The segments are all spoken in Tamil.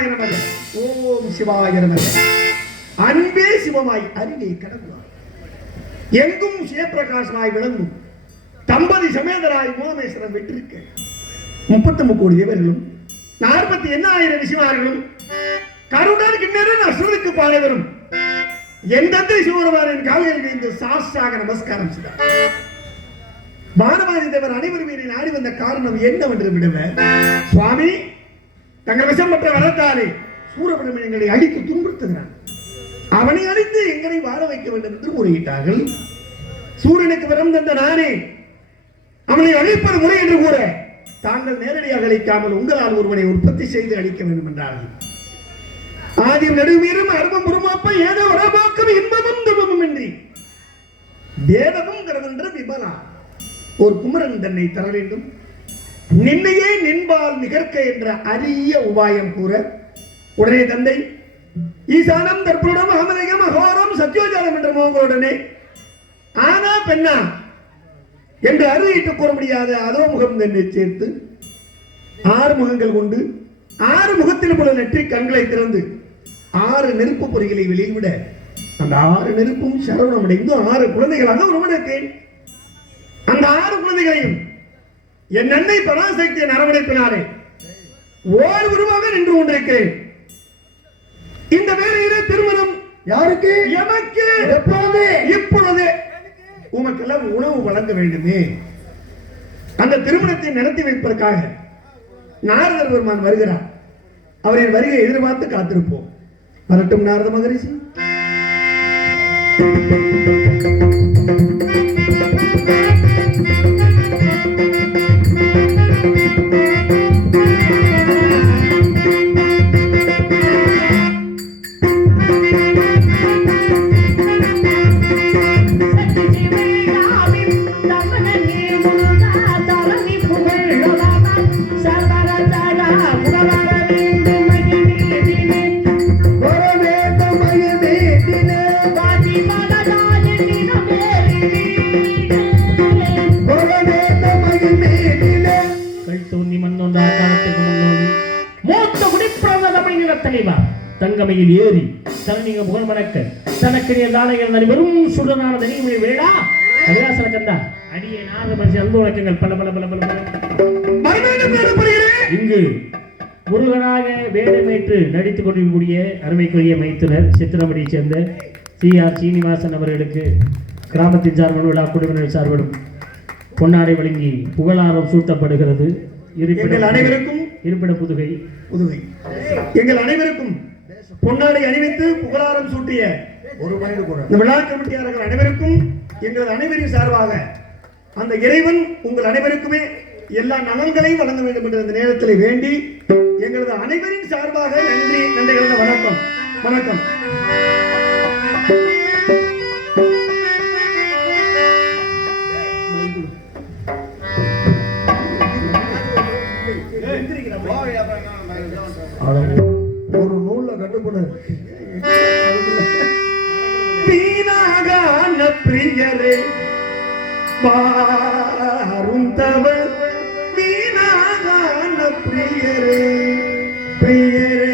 சிவாய நமக. ஓம் சிவாய நமக. அன்பே சிவமாய் அருகே கடந்தார் எங்கும் சிவபிரகாசமாய் விளங்கும் தம்பதி சமேதராய் மூலமேஸ்வரம் வெற்றிருக்க. முப்பத்தி கோடி தேவர்களும் நாற்பத்தி எண்ணாயிரம் ரிஷிமார்களும் கருடன் கிண்ணரன் அசுரனுக்கு பாலைவரும். வரும் எந்தெந்த சிவருமாரின் காலையில் விழுந்து சாஸ்தாக நமஸ்காரம் செய்தார்? பானவாதி தேவர் அனைவரும் என்னை நாடி வந்த காரணம் என்னவென்று விடுவேன் சுவாமி தங்கள் விஷமற்ற வரத்தாலே சூரபெருமன் எங்களை அடித்து துன்புறுத்துகிறான். அவனை அழித்து எங்களை வாழ வைக்க வேண்டும் என்று முறையிட்டார்கள் சூரியனுக்கு விரம் தந்த நானே அவனை அழிப்பது முறை என்று கூற தாங்கள் நேரடியாக அழிக்காமல் உங்களால் ஒருவனை உற்பத்தி செய்து அழிக்க வேண்டும் என்றார்கள். ஆதியும் நடுவீரும் அருமம் உருமாப்ப ஏதோ வரமாக்கம் இன்பமும் துன்பமும் இன்றி வேதமும் கரவென்ற விபலா. ஒரு குமரன் தன்னை தர வேண்டும். நின்னையே நின்பால் நிகர்க்க என்ற அரிய உபாயம் கூற உடனே தந்தை ஈசானம் தற்புடம் அகமதயம் அகோரம் சத்யோஜாலம் என்ற முகங்களுடனே ஆனா பெண்ணா என்று அறுதியிட்டு கூற முடியாத அதோ முகம் தன்னை சேர்த்து ஆறு முகங்கள் கொண்டு ஆறு முகத்தில் உள்ள நெற்றி கண்களை திறந்து ஆறு நெருப்பு பொறிகளை வெளியிட அந்த ஆறு நெருப்பும் சரவணம் அடைந்து ஆறு குழந்தைகளாக உருவெடுக்கேன் அந்த ஆறு குழந்தைகளையும் என் அன்னை பராசக்தியின் அரவணைப்பினாலே ஓர் உருவாக நின்று கொண்டிருக்கிறேன். இந்த வேலையிலே திருமணம் யாருக்கு? எமக்கு. எப்போது இப்பொழுது. உமக்கெல்லாம் உணவு வழங்க வேண்டுமே. அந்த திருமணத்தை நடத்தி வைப்பதற்காக நாரதர் பெருமான் வருகிறார். அவரின் வருகை எதிர்பார்த்து காத்திருப்போம். வரட்டும் நாரத மகரிஷி. தங்கமையில் ஏறி தன்னிங்க புகழ் மணக்க தனக்கிறிய தானைகள் அனைவரும் சுடனான தனிமொழி வேளா அவிலாசன கந்தா அடியே நாக மனுஷன் அன்பு வழக்கங்கள் பல பல பல பல இங்கு முருகனாக வேடமேற்று நடித்துக் கொண்டிருக்கக்கூடிய அருமைக்குரிய மைத்துனர் சித்திரமடியைச் சேர்ந்த சி ஆர் சீனிவாசன் அவர்களுக்கு கிராமத்தின் சார்பிலும் விழா குழுவினர் சார்பிலும் பொன்னாடை வழங்கி புகழாரம் சூட்டப்படுகிறது. எங்கள் இருப்பிடம் அனைவருக்கும் இருப்பிட புதுகை. புதுவை எங்கள் அனைவருக்கும் பொன்னாடை அணிவித்து புகழாரம் சூட்டிய ஒரு இந்த விழா கமிட்டியாளர்கள் அனைவருக்கும் எங்களது அனைவரின் சார்பாக அந்த இறைவன் உங்கள் அனைவருக்குமே எல்லா நலன்களையும் வழங்க வேண்டும் என்ற இந்த நேரத்தில் வேண்டி எங்களது அனைவரின் சார்பாக நன்றி நன்றி கலந்த வணக்கம் வணக்கம் கண்டுபிடு வீணாகான பிரியரே பாருந்தவர் தவள் வீணாகான பிரியரே பிரியரே.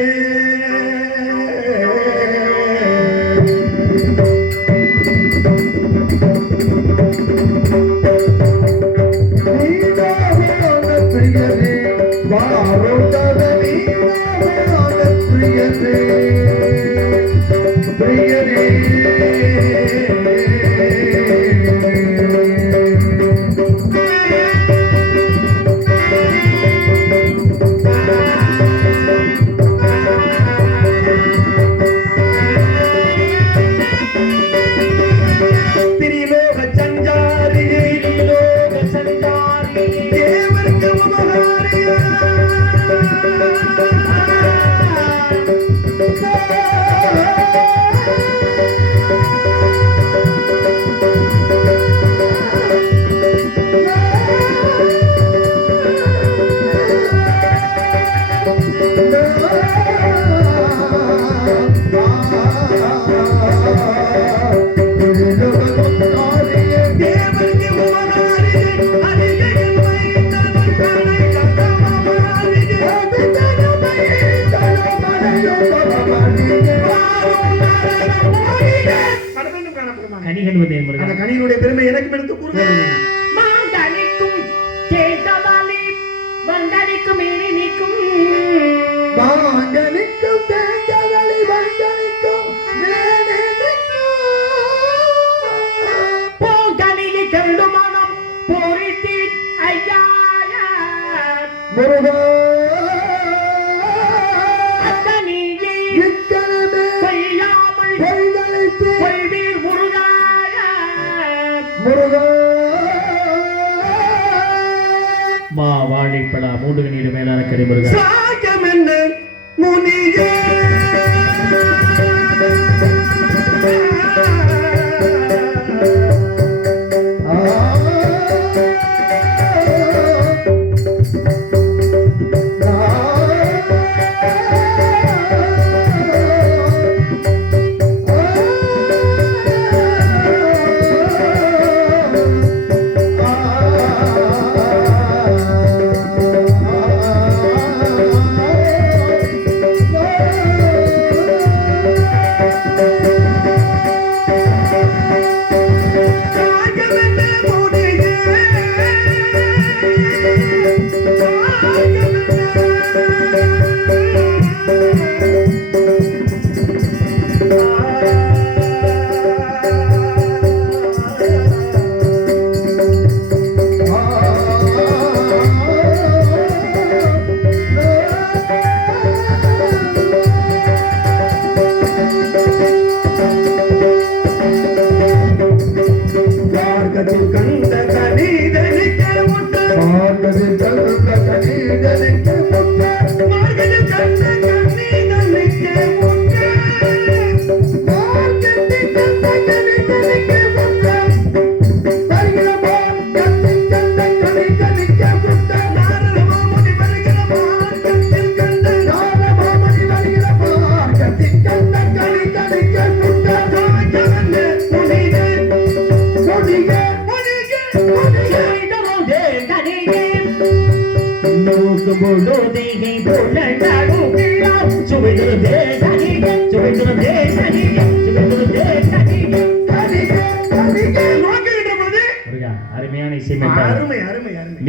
மா வாழைப்பழா மூன்று நீர் மேலான கரை முருகா. சாயம் என்ன முனியே.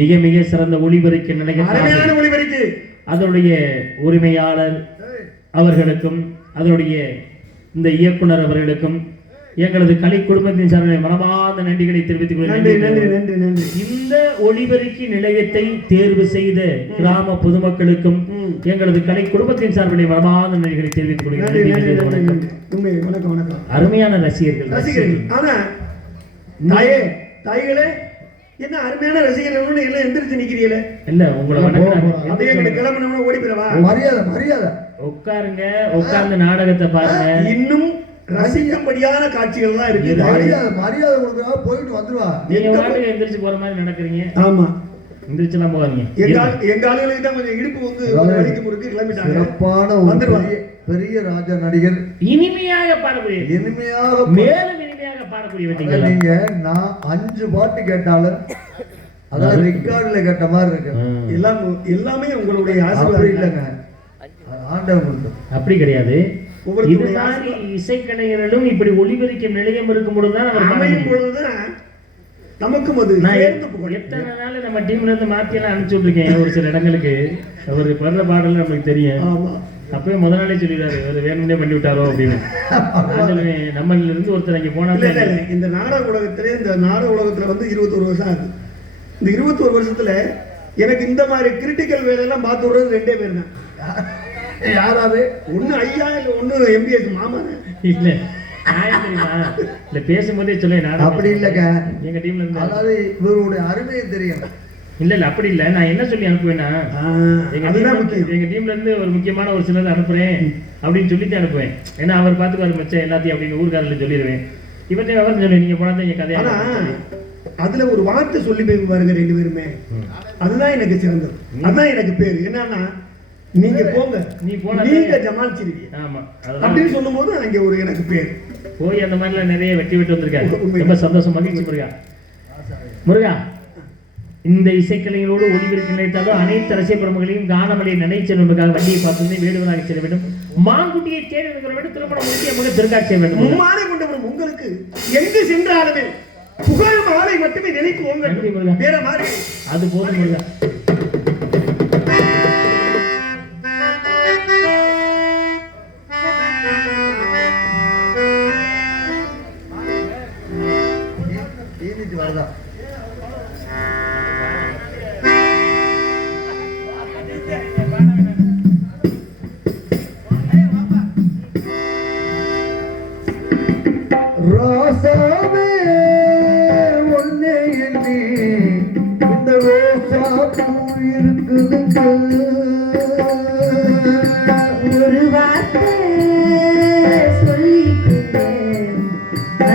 மிக மிக சிறந்த ஒளிபரிக்க ஒளிபரிக்கு அதனுடைய உரிமையாளர் அவர்களுக்கும் அதனுடைய இந்த இயக்குனர் அவர்களுக்கும் எங்களது கலை குடும்பத்தின் சார்பில் மனமார்ந்த நன்றிகளை தெரிவித்துக் கொள்கிறேன். இந்த ஒளிபெருக்கி நிலையத்தை தேர்வு செய்த கிராம பொதுமக்களுக்கும். எங்களது கலை குடும்பத்தின் சார்பில் மனமார்ந்த நன்றிகளை தெரிவித்துக் கொள்கிறேன். அருமையான ரசிகர்கள். ரசிகர்கள். ஆனா தாயே தாய்களே என்ன அருமையான ரசிகர்கள் எல்லாம் எந்திரிச்சு நிக்கிறீங்களே? இல்ல உங்களை கிளம்பணும்னா ஓடி போயிடவா? மரியாதை மரியாதை. உட்காருங்க உட்கார்ந்து நாடகத்தை பாருங்க. இன்னும் ரசிக்கும்படியான காட்சிகள் தான் இருக்கு மரியாதை மரியாதை கொடுக்குறா போயிட்டு வந்துருவா. நீங்க வாட்டுக்கு எந்திரிச்சு போற மாதிரி நடக்கிறீங்க? ஆமா. எந்திரிச்சுலாம் போகாதீங்க. எங்க ஆள்- எங்க ஆளுகளுக்கு தான் கொஞ்சம் இடுப்பு வந்து வலிக்கு முறுக்கு கிளம்பிட்டாங்க. சிறப்பான வந்துருவாங்க. பெரிய ராஜா நடிகர். இனிமையாக பாடக்கூடிய இனிமையாக மேலும் இனிமையாக பாடக்கூடிய நீங்க நான் அஞ்சு பாட்டு கேட்டாலும் அதாவது ரெக்கார்ட்ல கேட்ட மாதிரி இருக்கு. எல்லாம் எல்லாமே உங்களுடைய ஆசீர்வாதம் இல்லைங்க. அது ஆண்டவன் கொடுத்தது. அப்படி கிடையாது. இது மாதிரி இசைக்கலைஞர்களும் இப்படி ஒளிபரிக்கும் நிலையம் இருக்கும் பொழுதுதான் அவர் பாட அமையும். பொழுதுதான் நமக்கும் அது. எத்தனை நாள் நம்ம டீம்ல இருந்து மாத்தி எல்லாம் அனுப்பிச்சு விட்டுருக்கேன். ஒரு சில இடங்களுக்கு. ஒரு படுற பாடல் நமக்கு தெரியும். ஆமா. அப்பவே முத நாளே சொல்லிடுறாரு ஒரு வேணும்னே பண்ணி விட்டாரோ அப்படின்னு. நான் சொல்லுவேன் நம்மள இருந்து ஒருத்தர் அங்க போனா இந்த நாடக உலகத்திலே இந்த நாடக உலகத்துல வந்து இருபத்தொரு வருஷம் ஆகுது. இந்த இருபத்தொரு வருஷத்துல எனக்கு இந்த மாதிரி கிரிட்டிக்கல் வேலையெல்லாம் பார்த்து விடுறது ரெண்டே பேர் தான். யாராவது? ஒண்ணு ஐயா இல்ல ஒண்ணு எம்பிஎஸ் மாமா இல்ல இல்ல பேசும்போதே சொல்ல நான் அப்படி இல்லைங்க. எங்க டீம்ல இருந்து? அதாவது இவருடைய அருமையை தெரியும். இல்ல இல்ல அப்படி இல்ல. நான் என்ன சொல்லி அனுப்புவேன்னா எங்க டீம்ல இருந்து- ஒரு முக்கியமான ஒரு சிலர் அனுப்புறேன் அப்படின்னு சொல்லிட்டு அனுப்புவேன். ஏன்னா அவர் பார்த்துக்குவாரு மச்சம் எல்லாத்தையும் அப்படின்னு ஊர்காரில் சொல்லிடுவேன். இவர்கிட்ட விவரம் சொல்லி நீங்க போனா எங்க கதையா. அதுல ஒரு வார்த்தை சொல்லி போய் பாருங்க ரெண்டு பேருமே. அதுதான் எனக்கு சிறந்தது. அதுதான் எனக்கு பேரு. என்னன்னா நீங்க போங்க. நீ போனா நீங்க ஜமாளிச்சிருவீங்க ஆமா அப்படின்னு சொல்லும்போது அங்க ஒரு எனக்கு பேர். போய் அந்த மாதிரிலாம் நிறைய வெட்டி விட்டு வந்திருக்காரு. ரொம்ப சந்தோஷம் மகிழ்ச்சி முருகா. முருகா இந்த இசைக்கலைகளோடு ஒளிபெருக்கு நினைத்தாலும் அனைத்து ரசிக பிரமுகளையும் காணமலை நினை செல்வதற்காக வண்டியை பார்த்து வேடுவராக செல்ல வேண்டும். மாங்குட்டியை தேடி இருக்கிற வேண்டும் திருமணம் முடிக்க மிக திருக்காட்சி செய்ய வேண்டும். மும்மாலை கொண்டவரும் உங்களுக்கு எங்கு சென்றாலுமே புகழ் மாலை மட்டுமே முருகா. வேற மாதிரி. அது போதும் முருகா. வரதா? எண்ணி